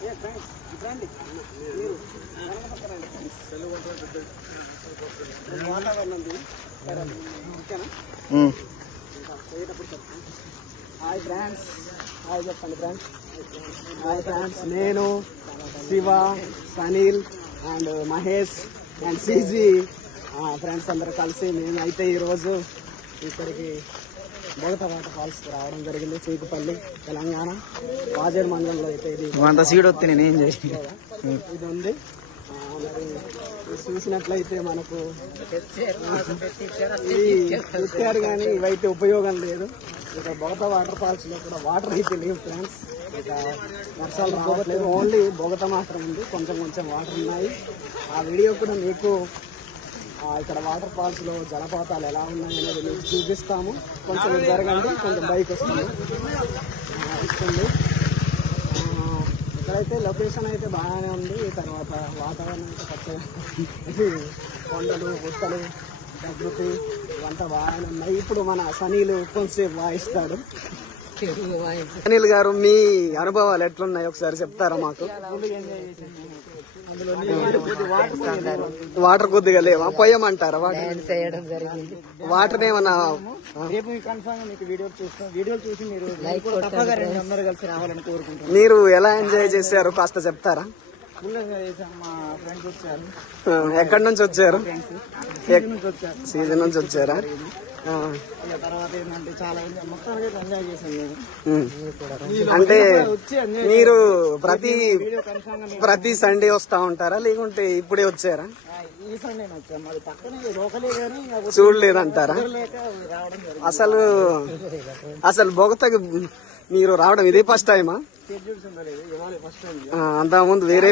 Hi friends, hi చెప్పండి friends. Hi friends, నేను Shiva, Sunil and Mahesh and సిజీ ఫ్రెండ్స్ అందరూ కలిసి మేము అయితే ఈరోజు ఇక్కడికి బొగత వాటర్ ఫాల్స్ రావడం జరిగింది. చీకుపల్లి, తెలంగాణ వాజేడు మండలంలో అయితే ఇది ఉంది. మరి చూసినట్లయితే మనకు పెట్టారు కానీ ఇవైతే ఉపయోగం లేదు. ఇక బొగత వాటర్ ఫాల్స్ లో కూడా వాటర్ అయితే లేవు ఫ్రెండ్స్. ఇక వర్షాలు రావట్లేదు, ఓన్లీ బొగత మాత్రం ఉంది. కొంచెం కొంచెం వాటర్ ఉన్నాయి. ఆ వీడియో కూడా మీకు ఇక్కడ వాటర్ ఫాల్స్ లో జలపాతాలు ఎలా ఉన్నాయి అనేది మీకు చూపిస్తాము. కొంచెం జరగండి, కొంచెం బైక్ వస్తుంది. ఇక్కడైతే లొకేషన్ అయితే బాగానే ఉంది. తర్వాత వాతావరణం అయితే పచ్చగా, కొండలు, గుట్టలు, ప్రకృతి ఇవంతా బాగానే ఉన్నాయి. ఇప్పుడు మన సనీలు కొంచెంసేపు వాయిస్తాడు. సనీల్ గారు, మీ అనుభవాలు ఎట్లున్నాయి ఒకసారి చెప్తారా మాకు? వాటర్ కొద్దిగా లేవా, పోయమంటారా? వాటర్ ఏమన్నా మీరు ఎలా ఎంజాయ్ చేశారు కాస్త చెప్తారా? ఎక్కడి నుంచి వచ్చారు? సీజన్ నుంచి వచ్చారా? తర్వాత ఏంటంటే చాలా ఎంజాయ్ చేశాను. అంటే మీరు ప్రతి సండే వస్తా ఉంటారా, లేకుంటే ఇప్పుడే వచ్చారా? ఈ సండే వచ్చాను. మరి పక్కనే రోకలే కానీ చూడలేదంటారా? అసలు బొగతకి మీరు రావడం ఇదే ఫస్ట్ టైమా? అంతా ముందు వేరే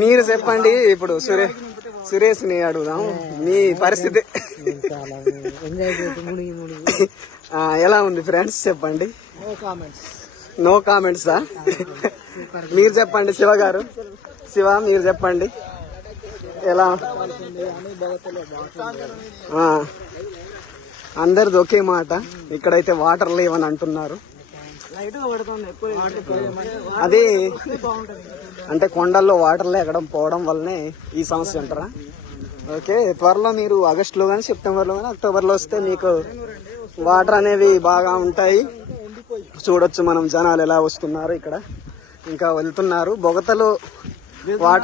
మీరు చెప్పండి. ఇప్పుడు సురేష్ ని అడుగుదాం, మీ పరిస్థితి ఎలా ఉంది ఫ్రెండ్స్ చెప్పండి. నో కామెంట్సా? మీరు చెప్పండి శివ గారు. శివ, మీరు చెప్పండి ఎలా? అందరిది ఒకే మాట, ఇక్కడైతే వాటర్ లేవని అంటున్నారు. అదే అంటే కొండల్లో వాటర్ లేకడం పోవడం వల్లనే ఈ సమస్య అంటారా? ఓకే, త్వరలో మీరు ఆగస్టులో కానీ సెప్టెంబర్లో కానీ అక్టోబర్లో వస్తే మీకు వాటర్ అనేవి బాగా ఉంటాయి. చూడొచ్చు మనం జనాలు ఎలా వస్తున్నారు, ఇక్కడ ఇంకా వెళ్తున్నారు. బొగతలో వాటర్